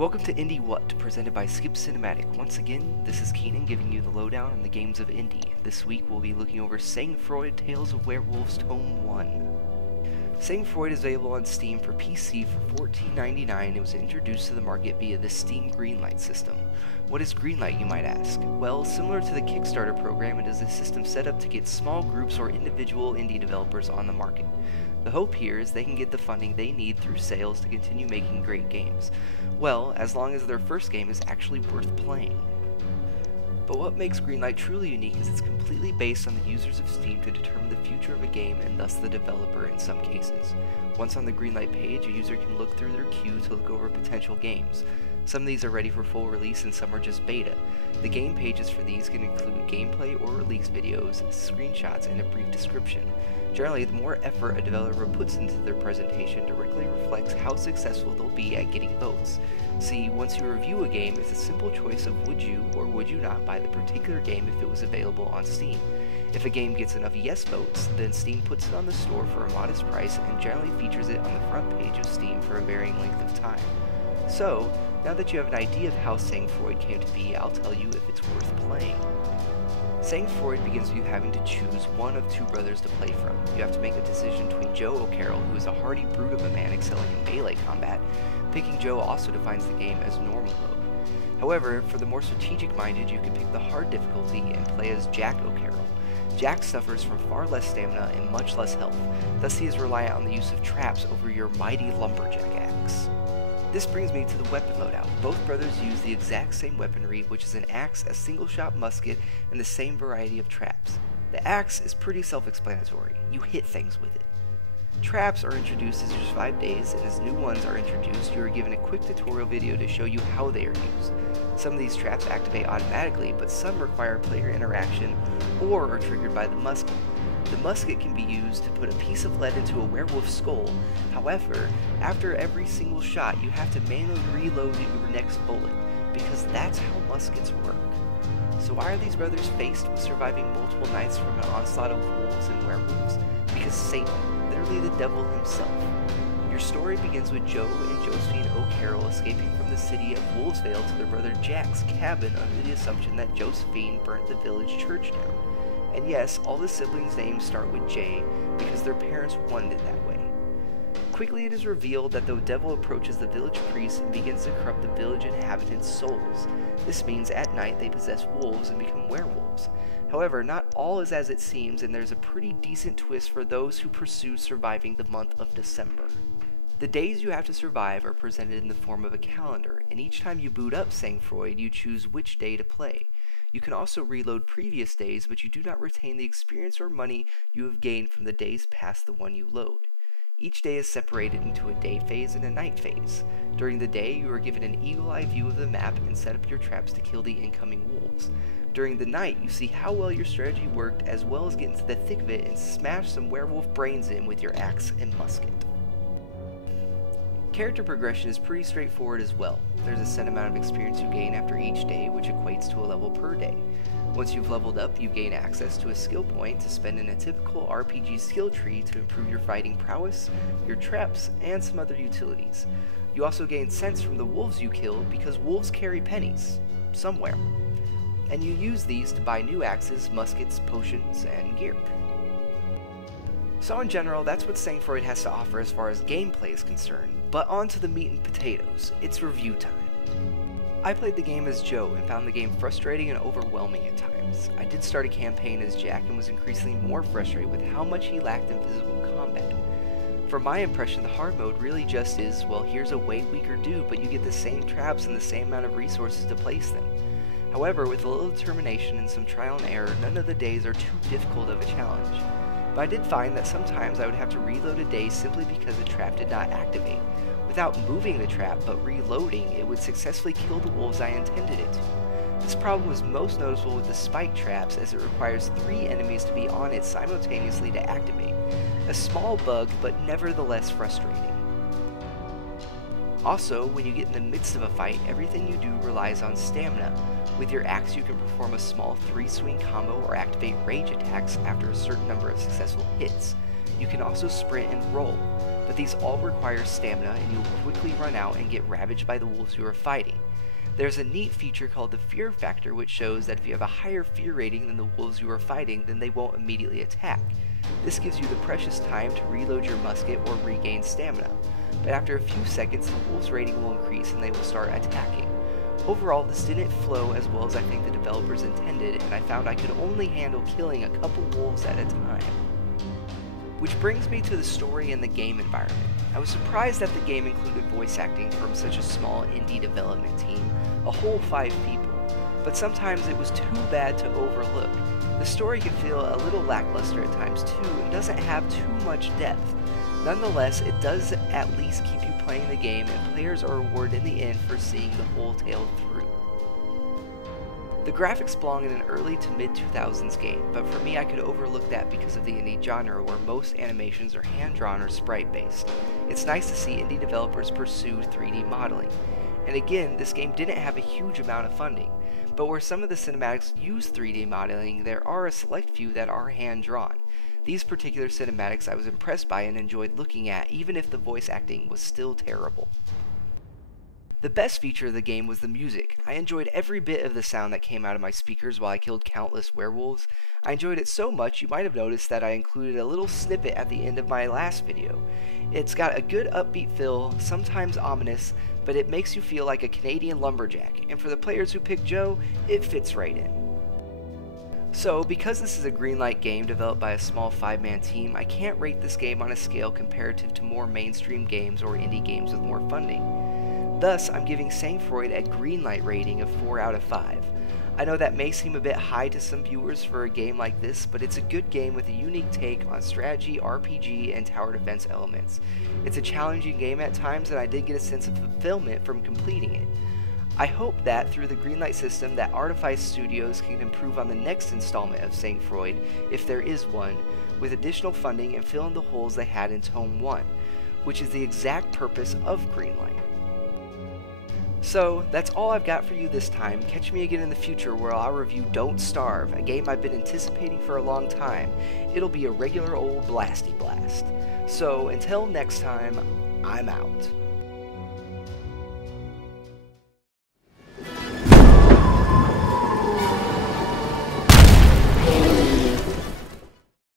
Welcome to IndieWhat, presented by SkipCinematic. Once again, this is Keenan giving you the lowdown on the games of Indie. This week we'll be looking over Sang-Froid Tales of Werewolves Tome 1. Sang-Froid is available on Steam for PC for $14.99. It was introduced to the market via the Steam Greenlight System. What is Greenlight, you might ask? Well, similar to the Kickstarter program, it is a system set up to get small groups or individual indie developers on the market. The hope here is they can get the funding they need through sales to continue making great games. Well, as long as their first game is actually worth playing. But what makes Greenlight truly unique is it's completely based on the users of Steam to determine the future of a game and thus the developer in some cases. Once on the Greenlight page, a user can look through their queue to look over potential games. Some of these are ready for full release and some are just beta. The game pages for these can include gameplay or release videos, screenshots, and a brief description. Generally, the more effort a developer puts into their presentation directly reflects how successful they'll be at getting votes. See, once you review a game, it's a simple choice of would you or would you not buy the particular game if it was available on Steam. If a game gets enough yes votes, then Steam puts it on the store for a modest price and generally features it on the front page of Steam for a varying length of time. So, now that you have an idea of how Sang-Froid came to be, I'll tell you if it's worth playing. Sang-Froid begins with you having to choose one of two brothers to play from. You have to make a decision between Joe O'Carroll, who is a hardy brute of a man excelling in melee combat. Picking Joe also defines the game as normal mode. However, for the more strategic-minded, you can pick the hard difficulty and play as Jack O'Carroll. Jack suffers from far less stamina and much less health, thus he is reliant on the use of traps over your mighty lumberjack axe. This brings me to the weapon loadout. Both brothers use the exact same weaponry, which is an axe, a single-shot musket, and the same variety of traps. The axe is pretty self-explanatory. You hit things with it. Traps are introduced as you survive days, and as new ones are introduced, you are given a quick tutorial video to show you how they are used. Some of these traps activate automatically, but some require player interaction or are triggered by the musket. The musket can be used to put a piece of lead into a werewolf's skull. However, after every single shot, you have to manually reload your next bullet, because that's how muskets work. So why are these brothers faced with surviving multiple nights from an onslaught of wolves and werewolves? Because Satan, literally the devil himself. Your story begins with Joe and Josephine O'Carroll escaping from the city of Wolvesvale to their brother Jack's cabin under the assumption that Josephine burnt the village church down. And yes, all the siblings' names start with J because their parents wanted it that way. Quickly it is revealed that the devil approaches the village priest and begins to corrupt the village inhabitants' souls. This means at night they possess wolves and become werewolves. However, not all is as it seems, and there's a pretty decent twist for those who pursue surviving the month of December. The days you have to survive are presented in the form of a calendar, and each time you boot up Sang-Froid, you choose which day to play. You can also reload previous days, but you do not retain the experience or money you have gained from the days past the one you load. Each day is separated into a day phase and a night phase. During the day, you are given an eagle-eye view of the map and set up your traps to kill the incoming wolves. During the night, you see how well your strategy worked, as well as get into the thick of it and smash some werewolf brains in with your axe and musket. Character progression is pretty straightforward as well. There's a set amount of experience you gain after each day, which equates to a level per day. Once you've leveled up, you gain access to a skill point to spend in a typical RPG skill tree to improve your fighting prowess, your traps, and some other utilities. You also gain sense from the wolves you kill because wolves carry pennies. Somewhere. And you use these to buy new axes, muskets, potions, and gear. So in general, that's what Sang-Froid has to offer as far as gameplay is concerned, but on to the meat and potatoes. It's review time. I played the game as Joe and found the game frustrating and overwhelming at times. I did start a campaign as Jack and was increasingly more frustrated with how much he lacked in physical combat. For my impression, the hard mode really just is, well, here's a way weaker dude, but you get the same traps and the same amount of resources to place them. However, with a little determination and some trial and error, none of the days are too difficult of a challenge. But I did find that sometimes I would have to reload a day simply because the trap did not activate. Without moving the trap, but reloading, it would successfully kill the wolves I intended it to. This problem was most noticeable with the spike traps, as it requires 3 enemies to be on it simultaneously to activate. A small bug, but nevertheless frustrating. Also, when you get in the midst of a fight, everything you do relies on stamina. With your axe, you can perform a small 3-swing combo or activate rage attacks after a certain number of successful hits. You can also sprint and roll. but these all require stamina and you'll quickly run out and get ravaged by the wolves you are fighting. There's a neat feature called the fear factor, which shows that if you have a higher fear rating than the wolves you are fighting, then they won't immediately attack. This gives you the precious time to reload your musket or regain stamina, but after a few seconds the wolves' rating will increase and they will start attacking. Overall, this didn't flow as well as I think the developers intended, and I found I could only handle killing a couple wolves at a time. Which brings me to the story and the game environment. I was surprised that the game included voice acting from such a small indie development team, a whole 5 people, but sometimes it was too bad to overlook. The story can feel a little lackluster at times too, and doesn't have too much depth. Nonetheless, it does at least keep you playing the game, and players are rewarded in the end for seeing the whole tale through. The graphics belong in an early to mid-2000s game, but for me I could overlook that because of the indie genre where most animations are hand-drawn or sprite-based. It's nice to see indie developers pursue 3D modeling. And again, this game didn't have a huge amount of funding, but where some of the cinematics use 3D modeling, there are a select few that are hand-drawn. These particular cinematics I was impressed by and enjoyed looking at, even if the voice acting was still terrible. The best feature of the game was the music. I enjoyed every bit of the sound that came out of my speakers while I killed countless werewolves. I enjoyed it so much you might have noticed that I included a little snippet at the end of my last video. It's got a good upbeat feel, sometimes ominous, but it makes you feel like a Canadian lumberjack, and for the players who picked Joe, it fits right in. So, because this is a Greenlight game developed by a small 5-man team, I can't rate this game on a scale comparative to more mainstream games or indie games with more funding. Thus, I'm giving Sang-Froid a Greenlight rating of 4 out of 5. I know that may seem a bit high to some viewers for a game like this, but it's a good game with a unique take on strategy, RPG, and tower defense elements. It's a challenging game at times, and I did get a sense of fulfillment from completing it. I hope that through the Greenlight system that Artifice Studios can improve on the next installment of Sang-Froid, if there is one, with additional funding and fill in the holes they had in Tome 1, which is the exact purpose of Greenlight. So, that's all I've got for you this time. Catch me again in the future where I'll review Don't Starve, a game I've been anticipating for a long time. It'll be a regular old blasty blast. So, until next time, I'm out.